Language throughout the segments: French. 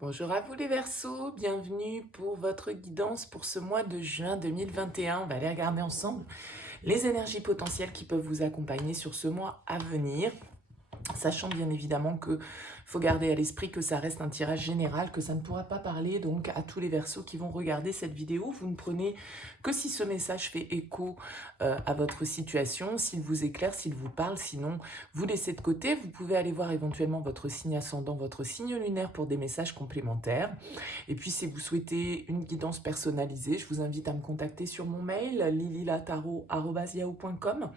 Bonjour à vous les Verseaux, bienvenue pour votre guidance pour ce mois de juin 2021. On va aller regarder ensemble les énergies potentielles qui peuvent vous accompagner sur ce mois à venir. Sachant bien évidemment que faut garder à l'esprit que ça reste un tirage général, que ça ne pourra pas parler donc à tous les Verseaux qui vont regarder cette vidéo. Vous ne prenez que si ce message fait écho à votre situation, s'il vous éclaire, s'il vous parle, sinon vous laissez de côté. Vous pouvez aller voir éventuellement votre signe ascendant, votre signe lunaire pour des messages complémentaires. Et puis si vous souhaitez une guidance personnalisée, je vous invite à me contacter sur mon mail lililataro@yahoo.com.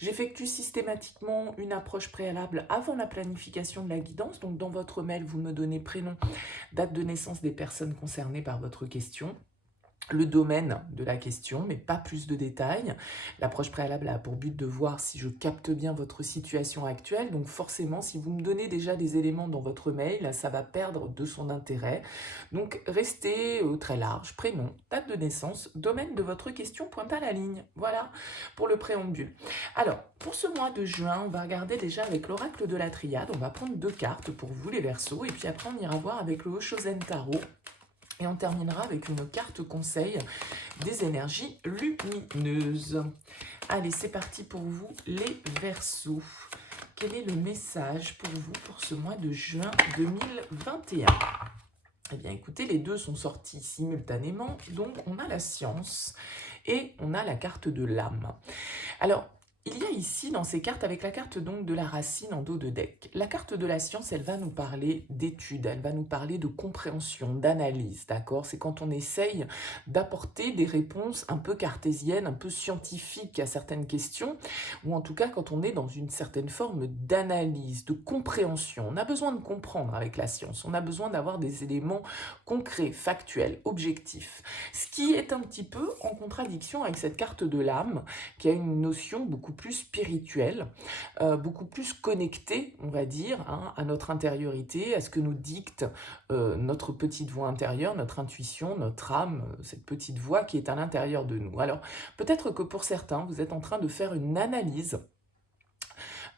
J'effectue systématiquement une approche préalable avant la planification de la guidance. Donc dans votre mail, vous me donnez prénom, date de naissance des personnes concernées par votre question, le domaine de la question, mais pas plus de détails. L'approche préalable a pour but de voir si je capte bien votre situation actuelle. Donc forcément, si vous me donnez déjà des éléments dans votre mail, ça va perdre de son intérêt. Donc restez très large, prénom, date de naissance, domaine de votre question, pointe à la ligne. Voilà pour le préambule. Alors, pour ce mois de juin, on va regarder déjà avec l'oracle de la triade. On va prendre 2 cartes pour vous les Verseaux, et puis après on ira voir avec le Oshozen Tarot. Et on terminera avec une carte conseil des énergies lumineuses. Allez, c'est parti pour vous les Verseaux. Quel est le message pour vous pour ce mois de juin 2021 ? Eh bien, écoutez, les deux sont sortis simultanément. Donc, on a la science et on a la carte de l'âme. Alors, il y a ici dans ces cartes, avec la carte donc de la racine en dos de deck, la carte de la science, elle va nous parler d'études, elle va nous parler de compréhension, d'analyse, d'accord? C'est quand on essaye d'apporter des réponses un peu cartésiennes, un peu scientifiques à certaines questions, ou en tout cas quand on est dans une certaine forme d'analyse, de compréhension. On a besoin de comprendre avec la science, on a besoin d'avoir des éléments concrets, factuels, objectifs. Ce qui est un petit peu en contradiction avec cette carte de l'âme, qui a une notion beaucoup plus spirituelle, beaucoup plus connectée, on va dire, hein, à notre intériorité, à ce que nous dicte notre petite voix intérieure, notre intuition, notre âme, cette petite voix qui est à l'intérieur de nous. Alors, peut-être que pour certains, vous êtes en train de faire une analyse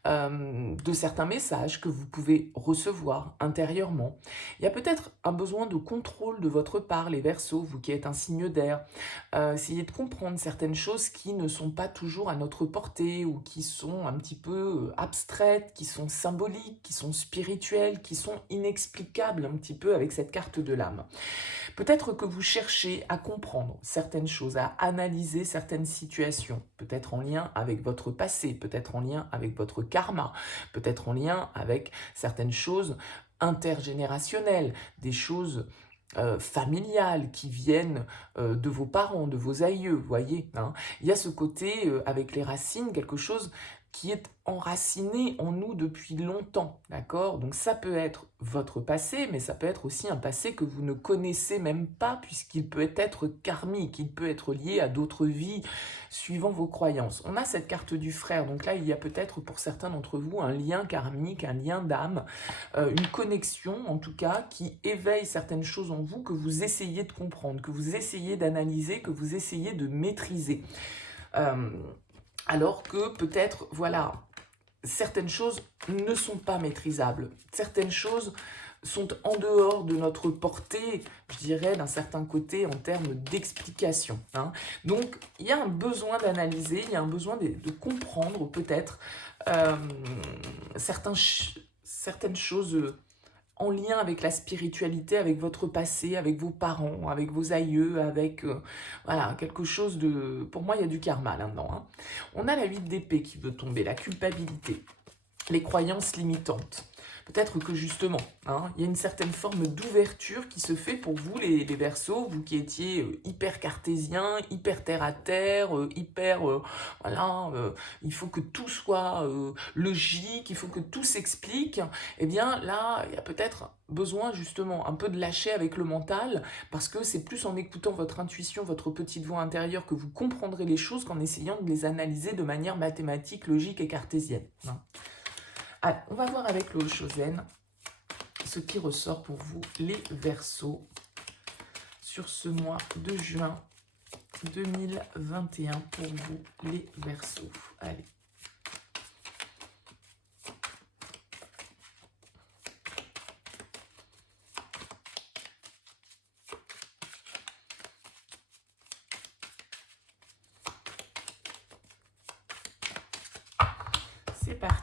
de certains messages que vous pouvez recevoir intérieurement. Il y a peut-être un besoin de contrôle de votre part, les Verseaux, vous qui êtes un signe d'air. Essayez de comprendre certaines choses qui ne sont pas toujours à notre portée ou qui sont un petit peu abstraites, qui sont symboliques, qui sont spirituelles, qui sont inexplicables un petit peu avec cette carte de l'âme. Peut-être que vous cherchez à comprendre certaines choses, à analyser certaines situations, peut-être en lien avec votre passé, peut-être en lien avec votre karma, peut-être en lien avec certaines choses intergénérationnelles, des choses familiales qui viennent de vos parents, de vos aïeux, vous voyez, hein. Il y a ce côté, avec les racines, quelque chose qui est enraciné en nous depuis longtemps, d'accord? Donc ça peut être votre passé, mais ça peut être aussi un passé que vous ne connaissez même pas, puisqu'il peut être karmique, il peut être lié à d'autres vies, suivant vos croyances. On a cette carte du frère, donc là il y a peut-être pour certains d'entre vous un lien karmique, un lien d'âme, une connexion en tout cas, qui éveille certaines choses en vous que vous essayez de comprendre, que vous essayez d'analyser, que vous essayez de maîtriser. Alors que peut-être, voilà, certaines choses ne sont pas maîtrisables. Certaines choses sont en dehors de notre portée, je dirais, d'un certain côté en termes d'explication, hein. Donc, il y a un besoin d'analyser, il y a un besoin de comprendre peut-être certaines choses en lien avec la spiritualité, avec votre passé, avec vos parents, avec vos aïeux, avec voilà, quelque chose de... Pour moi, il y a du karma là-dedans, hein. On a la 8 d'épée qui veut tomber, la culpabilité, les croyances limitantes. Peut-être que justement, hein, il y a une certaine forme d'ouverture qui se fait pour vous, les Verseaux, vous qui étiez hyper cartésien, hyper terre-à-terre, voilà, il faut que tout soit logique, il faut que tout s'explique. Eh bien là, il y a peut-être besoin justement un peu de lâcher avec le mental, parce que c'est plus en écoutant votre intuition, votre petite voix intérieure, que vous comprendrez les choses qu'en essayant de les analyser de manière mathématique, logique et cartésienne, hein. Allez, on va voir avec le Oshozen ce qui ressort pour vous, les Verseaux, sur ce mois de juin 2021 pour vous, les Verseaux. Allez.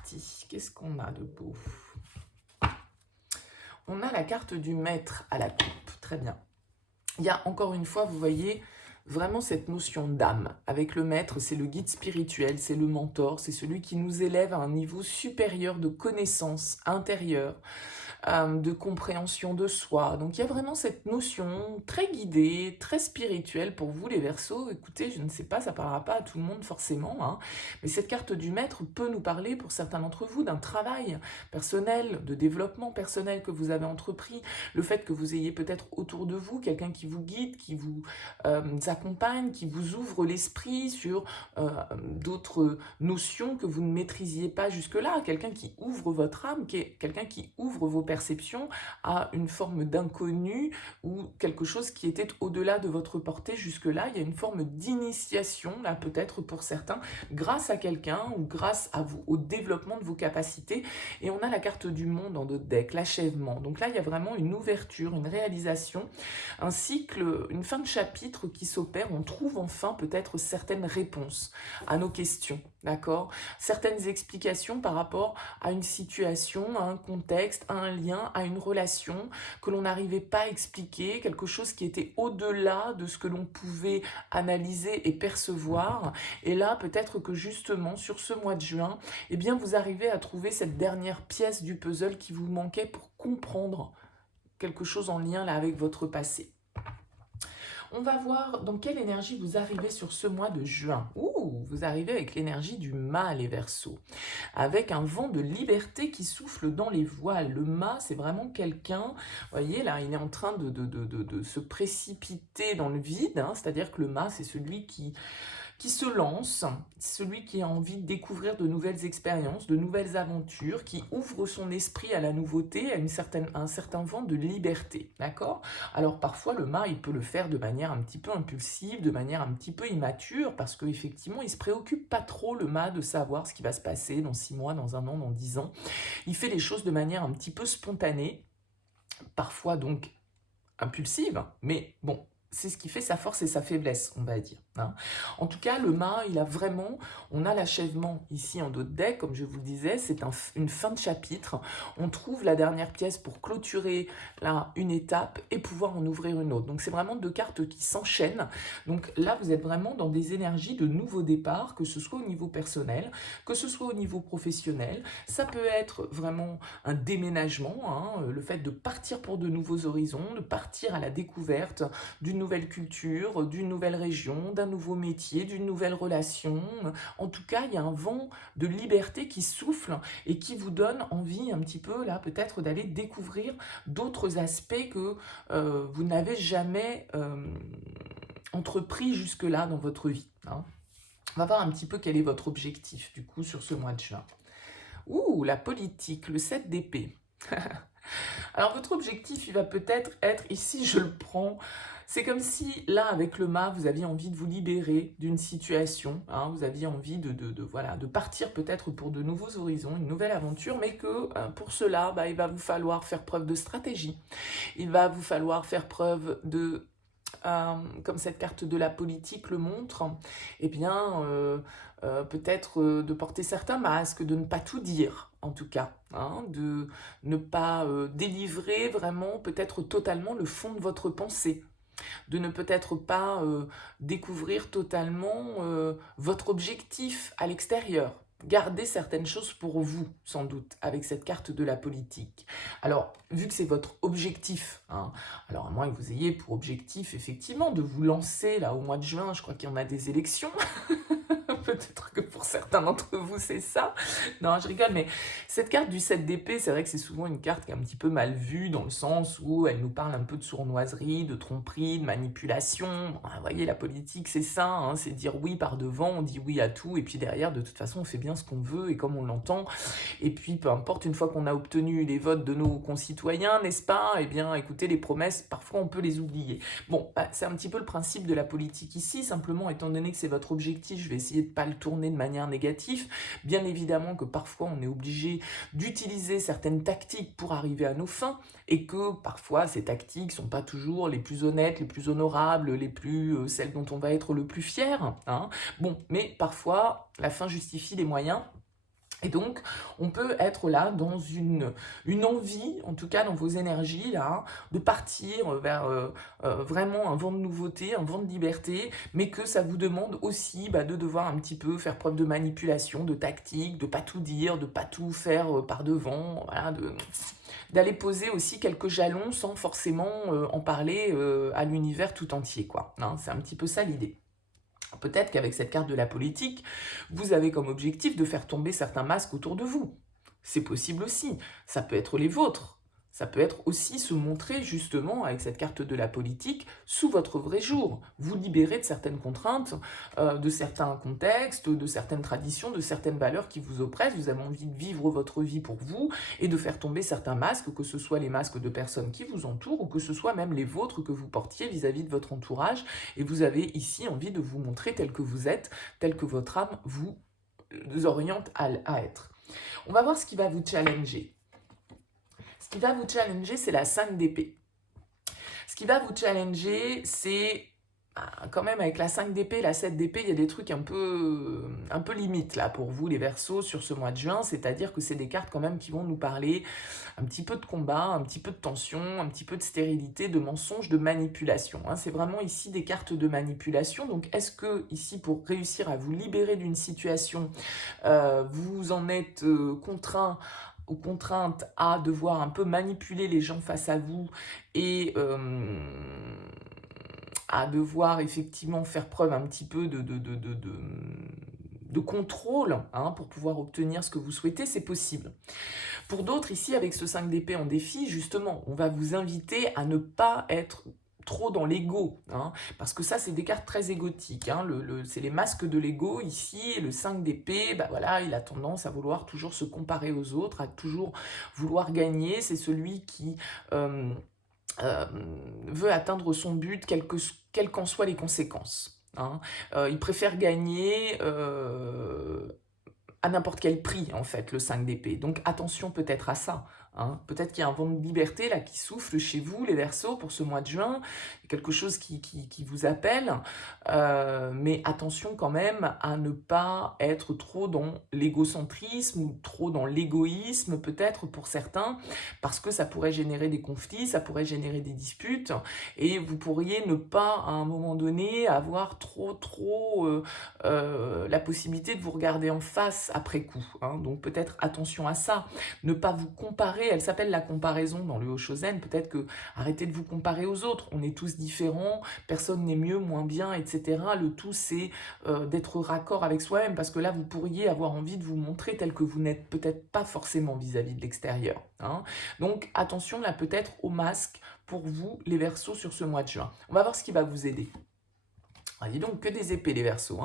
parti. Qu'est-ce qu'on a de beau? On a la carte du maître à la coupe. Très bien. Il y a encore une fois, vous voyez, vraiment cette notion d'âme. Avec le maître, c'est le guide spirituel, c'est le mentor, c'est celui qui nous élève à un niveau supérieur de connaissance intérieure, de compréhension de soi. Donc il y a vraiment cette notion très guidée, très spirituelle pour vous les Verseaux. Écoutez, je ne sais pas, ça ne parlera pas à tout le monde forcément, hein, mais cette carte du maître peut nous parler pour certains d'entre vous d'un travail personnel, de développement personnel que vous avez entrepris, le fait que vous ayez peut-être autour de vous quelqu'un qui vous guide, qui vous accompagne, qui vous ouvre l'esprit sur d'autres notions que vous ne maîtrisiez pas jusque-là, quelqu'un qui ouvre votre âme, quelqu'un qui ouvre vos perceptions à une forme d'inconnu ou quelque chose qui était au-delà de votre portée jusque-là. Il y a une forme d'initiation, là peut-être pour certains, grâce à quelqu'un ou grâce à vous, au développement de vos capacités. Et on a la carte du monde dans notre deck, l'achèvement. Donc là, il y a vraiment une ouverture, une réalisation, un cycle, une fin de chapitre qui s'opère. On trouve enfin peut-être certaines réponses à nos questions, d'accord? Certaines explications par rapport à une situation, à un contexte, à un lien, à une relation que l'on n'arrivait pas à expliquer, quelque chose qui était au-delà de ce que l'on pouvait analyser et percevoir. Et là, peut-être que justement, sur ce mois de juin, eh bien, vous arrivez à trouver cette dernière pièce du puzzle qui vous manquait pour comprendre quelque chose en lien là avec votre passé. On va voir dans quelle énergie vous arrivez sur ce mois de juin. Ouh, vous arrivez avec l'énergie du mât, les Verseaux, avec un vent de liberté qui souffle dans les voiles. Le mât, c'est vraiment quelqu'un, vous voyez, là, il est en train de se précipiter dans le vide, hein, c'est-à-dire que le mât, c'est celui qui se lance, celui qui a envie de découvrir de nouvelles expériences, de nouvelles aventures, qui ouvre son esprit à la nouveauté, à un certain vent de liberté, d'accord? Alors parfois le mât, il peut le faire de manière un petit peu impulsive, de manière un petit peu immature, parce qu'effectivement, il se préoccupe pas trop, le mât, de savoir ce qui va se passer dans 6 mois, dans 1 an, dans 10 ans. Il fait les choses de manière un petit peu spontanée, parfois donc impulsive, mais bon, c'est ce qui fait sa force et sa faiblesse, on va dire, hein. En tout cas, le mât, il a vraiment, on a l'achèvement ici en dos de deck, comme je vous le disais, c'est une fin de chapitre. On trouve la dernière pièce pour clôturer là une étape et pouvoir en ouvrir une autre. Donc c'est vraiment 2 cartes qui s'enchaînent. Donc là, vous êtes vraiment dans des énergies de nouveau départ, que ce soit au niveau personnel, que ce soit au niveau professionnel. Ça peut être vraiment un déménagement, hein, le fait de partir pour de nouveaux horizons, de partir à la découverte d'une nouvelle culture, d'une nouvelle région, d'un nouveau métier, d'une nouvelle relation. En tout cas, il y a un vent de liberté qui souffle et qui vous donne envie un petit peu, là, peut-être d'aller découvrir d'autres aspects que vous n'avez jamais entrepris jusque-là dans votre vie, hein. On va voir un petit peu quel est votre objectif, du coup, sur ce mois de juin. Ouh, la politique, le 7 d'épée. Alors, votre objectif, il va peut-être être, ici, je le prends, c'est comme si, là, avec le mât, vous aviez envie de vous libérer d'une situation, hein, vous aviez envie voilà, de partir peut-être pour de nouveaux horizons, une nouvelle aventure, mais que pour cela, il va vous falloir faire preuve de stratégie. Il va vous falloir faire preuve de, comme cette carte de la politique le montre, eh bien, peut-être de porter certains masques, de ne pas tout dire, en tout cas, hein, de ne pas délivrer vraiment, peut-être totalement le fond de votre pensée, de ne peut-être pas découvrir totalement votre objectif à l'extérieur. Gardez certaines choses pour vous, sans doute, avec cette carte de la politique. Alors, vu que c'est votre objectif, hein, alors à moins que vous ayez pour objectif, effectivement, de vous lancer, là, au mois de juin, je crois qu'il y en a des élections, peut-être que pour certains d'entre vous, c'est ça. Non, je rigole, mais cette carte du 7 d'épée, c'est vrai que c'est souvent une carte qui est un petit peu mal vue, dans le sens où elle nous parle un peu de sournoiserie, de tromperie, de manipulation. Bon, vous voyez, la politique, c'est ça, hein, c'est dire oui par devant, on dit oui à tout, et puis derrière, de toute façon, on fait bien ce qu'on veut et comme on l'entend. Et puis, peu importe, une fois qu'on a obtenu les votes de nos concitoyens, n'est-ce pas? Eh bien, écoutez, les promesses, parfois, on peut les oublier. Bon, c'est un petit peu le principe de la politique ici, simplement, étant donné que c'est votre objectif, je vais essayer de pas le tourner de manière négative. Bien évidemment que parfois on est obligé d'utiliser certaines tactiques pour arriver à nos fins et que parfois ces tactiques sont pas toujours les plus honnêtes, les plus honorables, les plus celles dont on va être le plus fier, hein. Bon, mais parfois la fin justifie les moyens. Et donc, on peut être là dans une envie, en tout cas dans vos énergies, là, de partir vers vraiment un vent de nouveauté, un vent de liberté, mais que ça vous demande aussi de devoir un petit peu faire preuve de manipulation, de tactique, de pas tout dire, de pas tout faire par devant, voilà, d'aller poser aussi quelques jalons sans forcément en parler à l'univers tout entier, quoi. Hein, c'est un petit peu ça l'idée. Peut-être qu'avec cette carte de la politique, vous avez comme objectif de faire tomber certains masques autour de vous. C'est possible aussi. Ça peut être les vôtres. Ça peut être aussi se montrer justement avec cette carte de la politique sous votre vrai jour. Vous libérer de certaines contraintes, de certains contextes, de certaines traditions, de certaines valeurs qui vous oppressent. Vous avez envie de vivre votre vie pour vous et de faire tomber certains masques, que ce soit les masques de personnes qui vous entourent ou que ce soit même les vôtres que vous portiez vis-à-vis de votre entourage. Et vous avez ici envie de vous montrer tel que vous êtes, tel que votre âme vous oriente à être. On va voir ce qui va vous challenger. Ce qui va vous challenger, c'est la 5 d'épée. Ce qui va vous challenger, c'est quand même avec la 5 d'épée, la 7 d'épée, il y a des trucs un peu limites là pour vous les Verseaux sur ce mois de juin, c'est-à-dire que c'est des cartes quand même qui vont nous parler un petit peu de combat, un petit peu de tension, un petit peu de stérilité, de mensonge, de manipulation. Hein. C'est vraiment ici des cartes de manipulation, donc est-ce que ici pour réussir à vous libérer d'une situation, vous en êtes contraint ou contrainte à devoir un peu manipuler les gens face à vous et à devoir effectivement faire preuve un petit peu de contrôle pour pouvoir obtenir ce que vous souhaitez, c'est possible. Pour d'autres, ici, avec ce 5 d'épée en défi, justement, on va vous inviter à ne pas être trop dans l'ego, parce que ça, c'est des cartes très égotiques. C'est les masques de l'ego ici, et le 5 d'épée, voilà, il a tendance à vouloir toujours se comparer aux autres, à toujours vouloir gagner. C'est celui qui veut atteindre son but, quelles qu'en soient les conséquences. Il préfère gagner à n'importe quel prix, en fait, le 5 d'épée. Donc attention peut-être à ça. Peut-être qu'il y a un vent de liberté là qui souffle chez vous, les Verseaux, pour ce mois de juin. Quelque chose qui vous appelle. Mais attention quand même à ne pas être trop dans l'égocentrisme ou trop dans l'égoïsme, peut-être pour certains, parce que ça pourrait générer des conflits, ça pourrait générer des disputes, et vous pourriez ne pas, à un moment donné, avoir trop la possibilité de vous regarder en face après coup. Donc peut-être attention à ça. Ne pas vous comparer. Elle s'appelle la comparaison dans le Hoshozen. Peut-être que arrêtez de vous comparer aux autres. On est tous différents. Personne n'est mieux, moins bien, etc. Le tout, c'est d'être raccord avec soi-même. Parce que là, vous pourriez avoir envie de vous montrer tel que vous n'êtes peut-être pas forcément vis-à-vis de l'extérieur. Donc attention là peut-être au masque pour vous, les Verseaux, sur ce mois de juin. On va voir ce qui va vous aider. Voyez donc que des épées les Verseaux.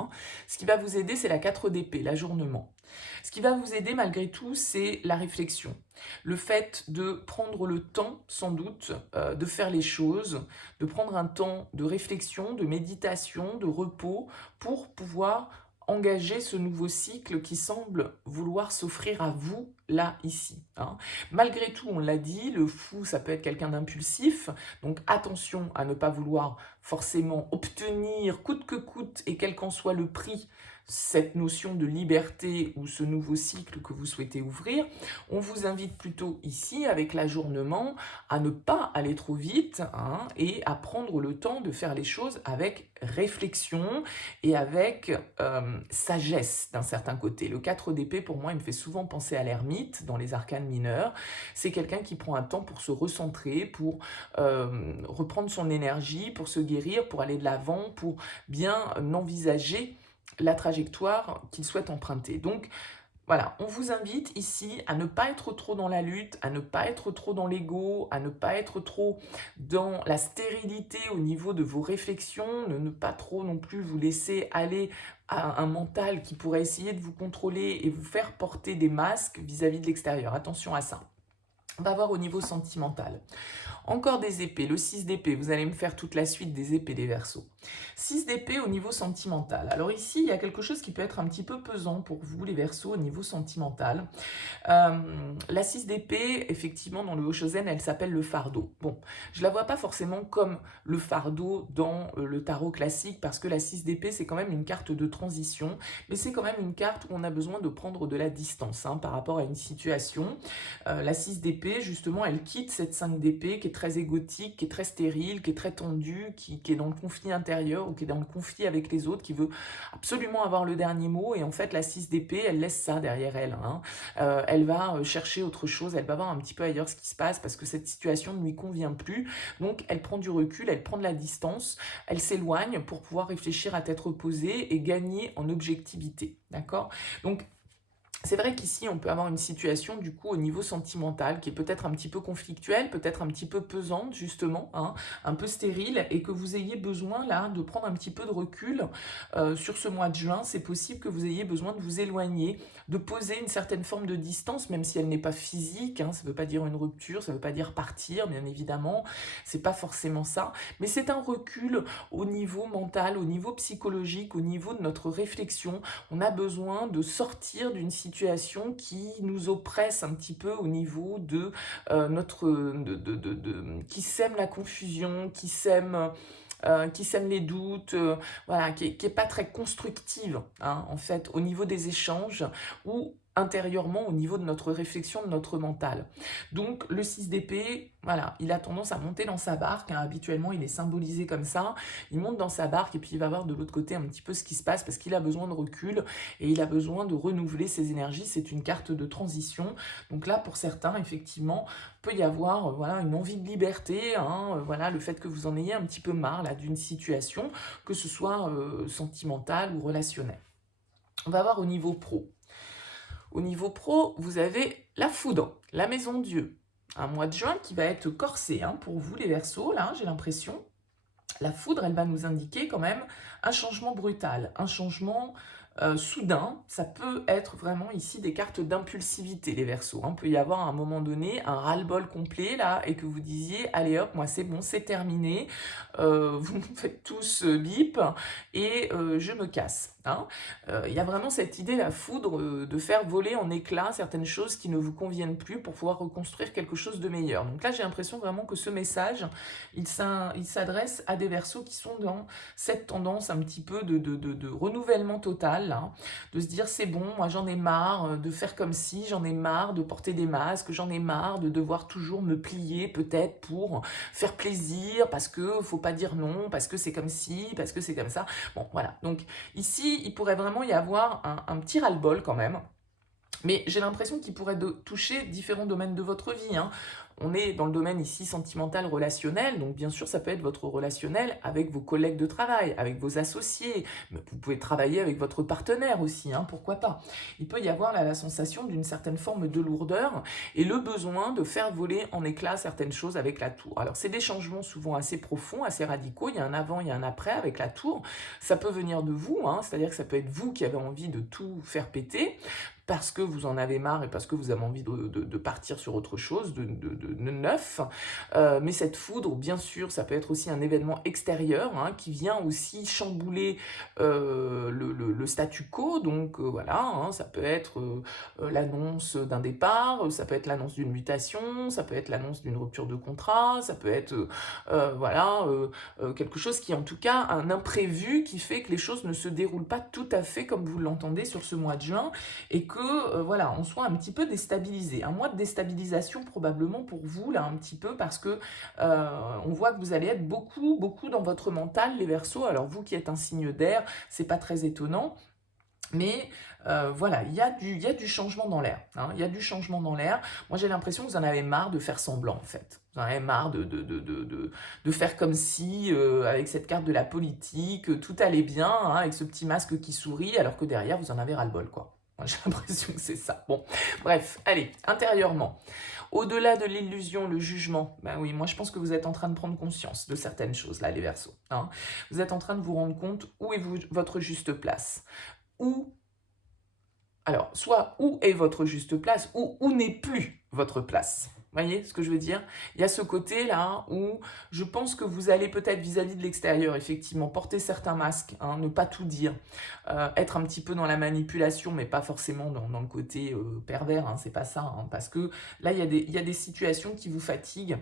Ce qui va vous aider, c'est la 4 d'épée, l'ajournement. Ce qui va vous aider malgré tout, c'est la réflexion. Le fait de prendre le temps, sans doute, de faire les choses, de prendre un temps de réflexion, de méditation, de repos, pour pouvoir engager ce nouveau cycle qui semble vouloir s'offrir à vous, là, ici. Malgré tout, on l'a dit, le fou, ça peut être quelqu'un d'impulsif, donc attention à ne pas vouloir forcément obtenir coûte que coûte et quel qu'en soit le prix, cette notion de liberté ou ce nouveau cycle que vous souhaitez ouvrir. On vous invite plutôt ici, avec l'ajournement, à ne pas aller trop vite et à prendre le temps de faire les choses avec réflexion et avec sagesse d'un certain côté. Le 4 d'épée, pour moi, il me fait souvent penser à l'ermite dans les arcanes mineurs. C'est quelqu'un qui prend un temps pour se recentrer, pour reprendre son énergie, pour se guérir, pour aller de l'avant, pour bien envisager la trajectoire qu'il souhaite emprunter. Donc, voilà, on vous invite ici à ne pas être trop dans la lutte, à ne pas être trop dans l'ego, à ne pas être trop dans la stérilité au niveau de vos réflexions, ne pas trop non plus vous laisser aller à un mental qui pourrait essayer de vous contrôler et vous faire porter des masques vis-à-vis de l'extérieur. Attention à ça. On va voir au niveau sentimental. Encore des épées, le 6 d'épée, vous allez me faire toute la suite des épées des Verseaux. 6 d'épée au niveau sentimental. Alors ici, il y a quelque chose qui peut être un petit peu pesant pour vous, les Verseaux, au niveau sentimental. La 6 d'épée, effectivement, dans le Hoshozen, elle s'appelle le fardeau. Bon, je la vois pas forcément comme le fardeau dans le tarot classique, parce que la 6 d'épée, c'est quand même une carte de transition, mais c'est quand même une carte où on a besoin de prendre de la distance par rapport à une situation. La 6 d'épée, justement, elle quitte cette 5 d'épée qui est très égotique, qui est très stérile, qui est très tendue, qui est dans le conflit intérieur ou qui est dans le conflit avec les autres, qui veut absolument avoir le dernier mot. Et en fait, la 6 d'épée, elle laisse ça derrière elle. Elle va chercher autre chose, elle va voir un petit peu ailleurs ce qui se passe parce que cette situation ne lui convient plus. Donc, elle prend du recul, elle prend de la distance, elle s'éloigne pour pouvoir réfléchir à tête reposée et gagner en objectivité. D'accord? Donc, c'est vrai qu'ici, on peut avoir une situation, du coup, au niveau sentimental, qui est peut-être un petit peu conflictuelle, peut-être un petit peu pesante, justement, un peu stérile, et que vous ayez besoin, là, de prendre un petit peu de recul sur ce mois de juin. C'est possible que vous ayez besoin de vous éloigner, de poser une certaine forme de distance, même si elle n'est pas physique, ça ne veut pas dire une rupture, ça ne veut pas dire partir, bien évidemment, c'est pas forcément ça, mais c'est un recul au niveau mental, au niveau psychologique, au niveau de notre réflexion. On a besoin de sortir d'une situation qui nous oppresse un petit peu au niveau de qui sème la confusion, qui sème les doutes, voilà, qui est pas très constructive, en fait, au niveau des échanges ou intérieurement au niveau de notre réflexion, de notre mental. Donc le 6 d'épée, voilà, il a tendance à monter dans sa barque, habituellement il est symbolisé comme ça, il monte dans sa barque et puis il va voir de l'autre côté un petit peu ce qui se passe parce qu'il a besoin de recul et il a besoin de renouveler ses énergies. C'est une carte de transition, donc là pour certains effectivement peut y avoir voilà, une envie de liberté, voilà, le fait que vous en ayez un petit peu marre là d'une situation, que ce soit sentimentale ou relationnelle. On va voir au niveau pro. Au niveau pro, vous avez la foudre, la maison Dieu. Un mois de juin qui va être corsé pour vous les Verseaux, là, j'ai l'impression. La foudre, elle va nous indiquer quand même un changement brutal, un changement soudain. Ça peut être vraiment ici des cartes d'impulsivité, les Verseaux. Il peut y avoir à un moment donné un ras-le-bol complet, là, et que vous disiez, allez hop, moi c'est bon, c'est terminé, vous me faites tous bip, et je me casse. Il y a vraiment cette idée, la foudre, de faire voler en éclats certaines choses qui ne vous conviennent plus pour pouvoir reconstruire quelque chose de meilleur. Donc là, j'ai l'impression vraiment que ce message, il s'adresse à des Verseaux qui sont dans cette tendance un petit peu de renouvellement total, de se dire c'est bon, moi j'en ai marre de faire comme si, j'en ai marre de porter des masques, j'en ai marre de devoir toujours me plier peut-être pour faire plaisir, parce que faut pas dire non, parce que c'est comme si, parce que c'est comme ça. Bon, voilà. Donc ici, il pourrait vraiment y avoir un petit ras-le-bol quand même. Mais j'ai l'impression qu'il pourrait toucher différents domaines de votre vie. On est dans le domaine ici sentimental, relationnel, donc bien sûr ça peut être votre relationnel avec vos collègues de travail, avec vos associés, mais vous pouvez travailler avec votre partenaire aussi, pourquoi pas. Il peut y avoir là la sensation d'une certaine forme de lourdeur et le besoin de faire voler en éclats certaines choses avec la tour. Alors c'est des changements souvent assez profonds, assez radicaux, il y a un avant, il y a un après avec la tour, ça peut venir de vous, c'est-à-dire que ça peut être vous qui avez envie de tout faire péter, parce que vous en avez marre et parce que vous avez envie de partir sur autre chose, de neuf. Mais cette foudre, bien sûr, ça peut être aussi un événement extérieur qui vient aussi chambouler le statu quo. Donc voilà, ça peut être l'annonce d'un départ, ça peut être l'annonce d'une mutation, ça peut être l'annonce d'une rupture de contrat, ça peut être quelque chose qui, en tout cas, un imprévu qui fait que les choses ne se déroulent pas tout à fait comme vous l'entendez sur ce mois de juin et que, voilà, on soit un petit peu déstabilisé. Un mois de déstabilisation probablement pour vous, là, un petit peu, parce que on voit que vous allez être beaucoup dans votre mental, les Verseaux. Alors vous qui êtes un signe d'air, c'est pas très étonnant, mais voilà, il y a du changement dans l'air. Il y a du changement dans l'air. Moi, j'ai l'impression que vous en avez marre de faire semblant, en fait. Vous en avez marre de faire comme si, avec cette carte de la politique, tout allait bien, avec ce petit masque qui sourit, alors que derrière, vous en avez ras-le-bol, quoi. Moi, j'ai l'impression que c'est ça. Bon, bref, allez, intérieurement. Au-delà de l'illusion, le jugement, ben oui, moi je pense que vous êtes en train de prendre conscience de certaines choses, là, les Verseaux. Vous êtes en train de vous rendre compte où est votre juste place. Alors, soit où est votre juste place, ou où n'est plus votre place. Voyez ce que je veux dire? Il y a ce côté-là où je pense que vous allez peut-être vis-à-vis de l'extérieur, effectivement, porter certains masques, hein, ne pas tout dire, être un petit peu dans la manipulation, mais pas forcément dans le côté pervers, hein, c'est pas ça, hein, parce que là, il y a des situations qui vous fatiguent.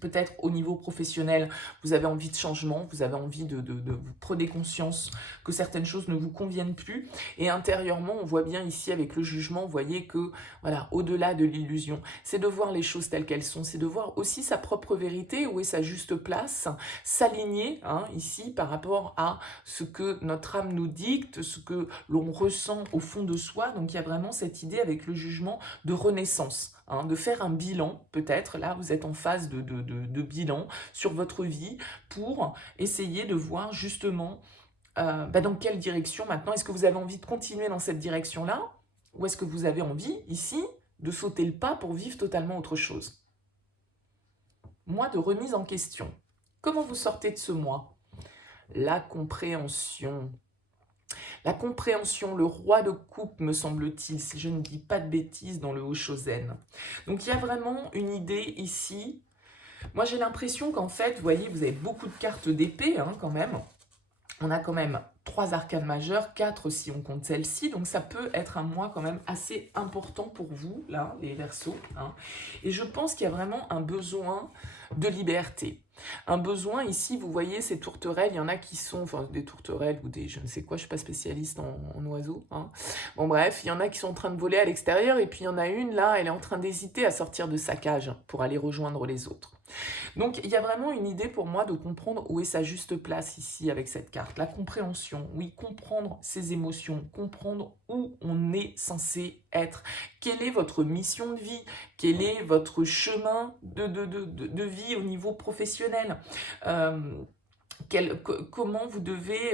Peut-être au niveau professionnel, vous avez envie de changement, vous avez envie vous prenez conscience que certaines choses ne vous conviennent plus. Et intérieurement, on voit bien ici avec le jugement, vous voyez que, voilà, au-delà de l'illusion, c'est de voir les choses telles qu'elles sont, c'est de voir aussi sa propre vérité, où est sa juste place, s'aligner, hein, ici, par rapport à ce que notre âme nous dicte, ce que l'on ressent au fond de soi. Donc il y a vraiment cette idée avec le jugement de renaissance. Hein, de faire un bilan, peut-être, là vous êtes en phase de bilan sur votre vie pour essayer de voir justement dans quelle direction maintenant, est-ce que vous avez envie de continuer dans cette direction-là ou est-ce que vous avez envie ici de sauter le pas pour vivre totalement autre chose. Mois de remise en question. Comment vous sortez de ce mois? La compréhension. La compréhension, le roi de coupe, me semble-t-il, si je ne dis pas de bêtises, dans le Haut-Shosen. Donc il y a vraiment une idée ici. Moi j'ai l'impression qu'en fait, vous voyez, vous avez beaucoup de cartes d'épée hein, quand même. On a quand même 3 arcanes majeures, 4 si on compte celle-ci, donc ça peut être un mois quand même assez important pour vous, là, les Verseaux. Hein. Et je pense qu'il y a vraiment un besoin de liberté. Un besoin, ici, vous voyez, ces tourterelles, il y en a qui sont, enfin des tourterelles ou des, je ne sais quoi, je ne suis pas spécialiste en oiseaux. Hein. Bon bref, il y en a qui sont en train de voler à l'extérieur, et puis il y en a une, là, elle est en train d'hésiter à sortir de sa cage pour aller rejoindre les autres. Donc, il y a vraiment une idée pour moi de comprendre où est sa juste place ici avec cette carte. La compréhension, oui, comprendre ses émotions, comprendre où on est censé être. Quelle est votre mission de vie? Quel est votre chemin de vie au niveau professionnel? Comment vous devez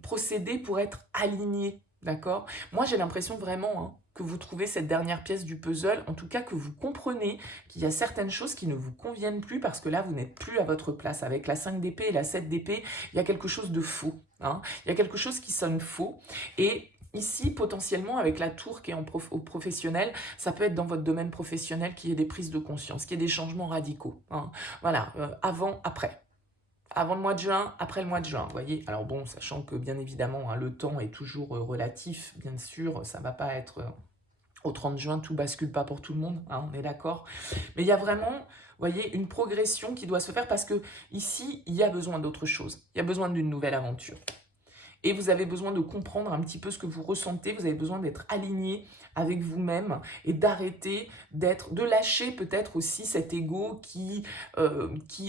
procéder pour être aligné, d'accord? Moi, j'ai l'impression vraiment... Hein, que vous trouvez cette dernière pièce du puzzle, en tout cas que vous comprenez qu'il y a certaines choses qui ne vous conviennent plus parce que là, vous n'êtes plus à votre place. Avec la 5 d'épée et la 7 d'épée, il y a quelque chose de faux. Hein. Il y a quelque chose qui sonne faux. Et ici, potentiellement, avec la tour qui est au professionnel, ça peut être dans votre domaine professionnel qu'il y ait des prises de conscience, qu'il y ait des changements radicaux. Hein. Voilà, avant, après. Avant le mois de juin, après le mois de juin, vous voyez. Alors bon, sachant que bien évidemment, hein, le temps est toujours relatif, bien sûr, ça ne va pas être au 30 juin, tout bascule pas pour tout le monde, hein, on est d'accord. Mais il y a vraiment, vous voyez, une progression qui doit se faire parce que ici, il y a besoin d'autre chose. Il y a besoin d'une nouvelle aventure. Et vous avez besoin de comprendre un petit peu ce que vous ressentez, vous avez besoin d'être aligné avec vous-même et d'arrêter de lâcher peut-être aussi cet ego qui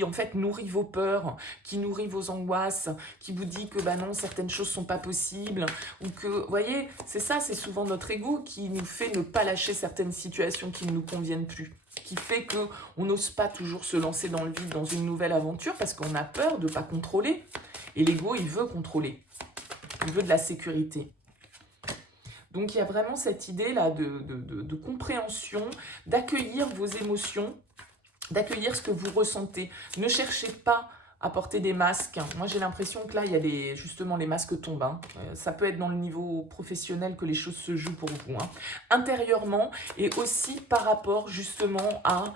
en fait nourrit vos peurs, qui nourrit vos angoisses, qui vous dit que bah non, certaines choses sont pas possibles, ou que, vous voyez, c'est ça, c'est souvent notre ego qui nous fait ne pas lâcher certaines situations qui ne nous conviennent plus, qui fait qu'on n'ose pas toujours se lancer dans le vide, dans une nouvelle aventure, parce qu'on a peur de ne pas contrôler, et l'ego, il veut contrôler. Il veut de la sécurité. Donc, il y a vraiment cette idée-là de compréhension, d'accueillir vos émotions, d'accueillir ce que vous ressentez. Ne cherchez pas à porter des masques. Moi, j'ai l'impression que là, il y a justement les masques tombent. Hein. Ça peut être dans le niveau professionnel que les choses se jouent pour vous. Hein. Intérieurement et aussi par rapport justement à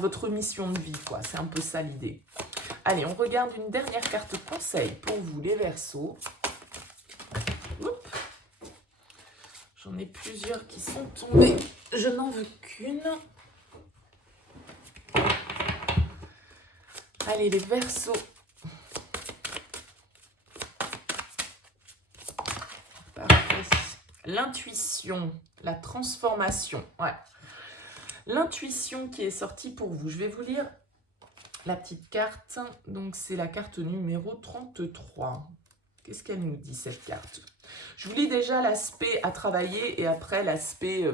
votre mission de vie. C'est un peu ça l'idée. Allez, on regarde une dernière carte conseil pour vous, les Verseaux. J'en ai plusieurs qui sont tombées. Je n'en veux qu'une. Allez, les Verseaux. Parfait. L'intuition, la transformation. Ouais. L'intuition qui est sortie pour vous. Je vais vous lire la petite carte. Donc, c'est la carte numéro 33. Qu'est-ce qu'elle nous dit, cette carte? Je vous lis déjà l'aspect à travailler et après l'aspect...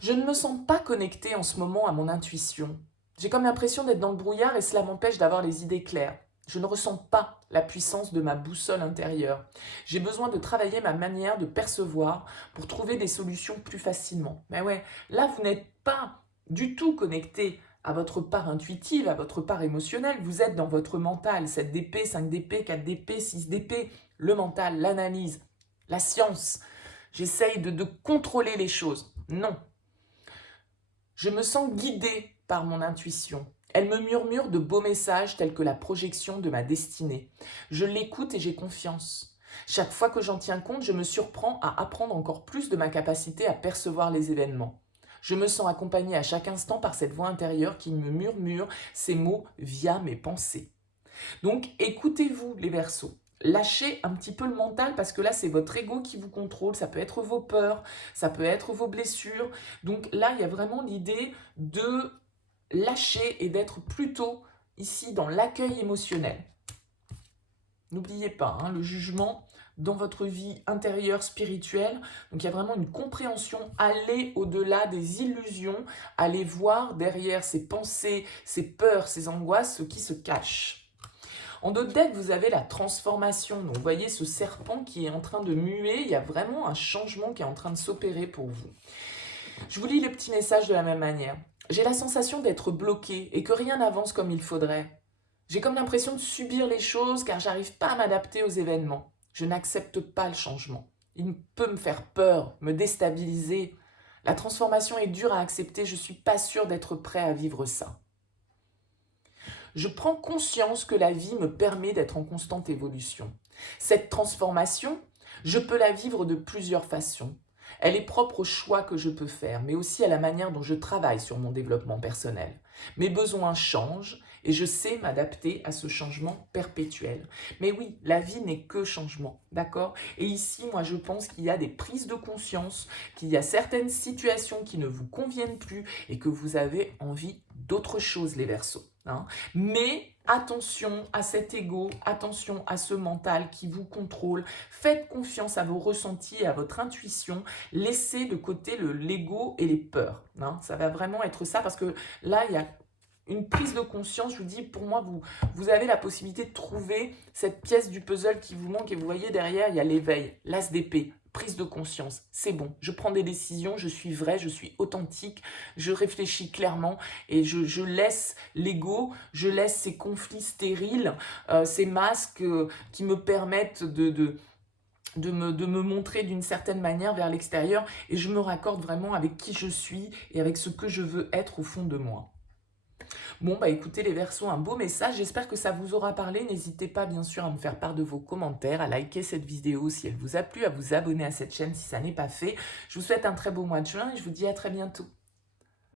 Je ne me sens pas connectée en ce moment à mon intuition. J'ai comme l'impression d'être dans le brouillard et cela m'empêche d'avoir les idées claires. Je ne ressens pas la puissance de ma boussole intérieure. J'ai besoin de travailler ma manière de percevoir pour trouver des solutions plus facilement. Mais ouais, là, vous n'êtes pas du tout connecté à votre part intuitive, à votre part émotionnelle. Vous êtes dans votre mental, 7 d'épée, 5 d'épée, 4 d'épée, 6 d'épée. Le mental, l'analyse, la science. J'essaye de contrôler les choses. Non. Je me sens guidée par mon intuition. Elle me murmure de beaux messages tels que la projection de ma destinée. Je l'écoute et j'ai confiance. Chaque fois que j'en tiens compte, je me surprends à apprendre encore plus de ma capacité à percevoir les événements. Je me sens accompagnée à chaque instant par cette voix intérieure qui me murmure ces mots via mes pensées. Donc écoutez-vous les Verseaux. Lâchez un petit peu le mental parce que là c'est votre ego qui vous contrôle, ça peut être vos peurs, ça peut être vos blessures. Donc là il y a vraiment l'idée de lâcher et d'être plutôt ici dans l'accueil émotionnel. N'oubliez pas, hein, le jugement dans votre vie intérieure spirituelle. Donc il y a vraiment une compréhension, aller au-delà des illusions, aller voir derrière ces pensées, ces peurs, ces angoisses, ce qui se cache. En dos de deck, vous avez la transformation. Donc, vous voyez ce serpent qui est en train de muer. Il y a vraiment un changement qui est en train de s'opérer pour vous. Je vous lis les petits messages de la même manière. J'ai la sensation d'être bloqué et que rien n'avance comme il faudrait. J'ai comme l'impression de subir les choses car j'arrive pas à m'adapter aux événements. Je n'accepte pas le changement. Il peut me faire peur, me déstabiliser. La transformation est dure à accepter. Je ne suis pas sûre d'être prêt à vivre ça. Je prends conscience que la vie me permet d'être en constante évolution. Cette transformation, je peux la vivre de plusieurs façons. Elle est propre au choix que je peux faire, mais aussi à la manière dont je travaille sur mon développement personnel. Mes besoins changent et je sais m'adapter à ce changement perpétuel. Mais oui, la vie n'est que changement, d'accord? Et ici, moi, je pense qu'il y a des prises de conscience, qu'il y a certaines situations qui ne vous conviennent plus et que vous avez envie d'autre chose, les Verseaux. Hein. Mais attention à cet ego, attention à ce mental qui vous contrôle. Faites confiance à vos ressentis et à votre intuition. Laissez de côté l'ego et les peurs. Hein. Ça va vraiment être ça parce que là, il y a une prise de conscience. Je vous dis, pour moi, vous avez la possibilité de trouver cette pièce du puzzle qui vous manque. Et vous voyez derrière, il y a l'éveil, l'as d'épée. Prise de conscience, c'est bon, je prends des décisions, je suis vrai, je suis authentique, je réfléchis clairement et je laisse l'ego, je laisse ces conflits stériles, ces masques qui me permettent de me montrer d'une certaine manière vers l'extérieur et je me raccorde vraiment avec qui je suis et avec ce que je veux être au fond de moi. Bon, bah écoutez les Verseaux, un beau message, j'espère que ça vous aura parlé. N'hésitez pas bien sûr à me faire part de vos commentaires, à liker cette vidéo si elle vous a plu, à vous abonner à cette chaîne si ça n'est pas fait. Je vous souhaite un très beau mois de juin et je vous dis à très bientôt.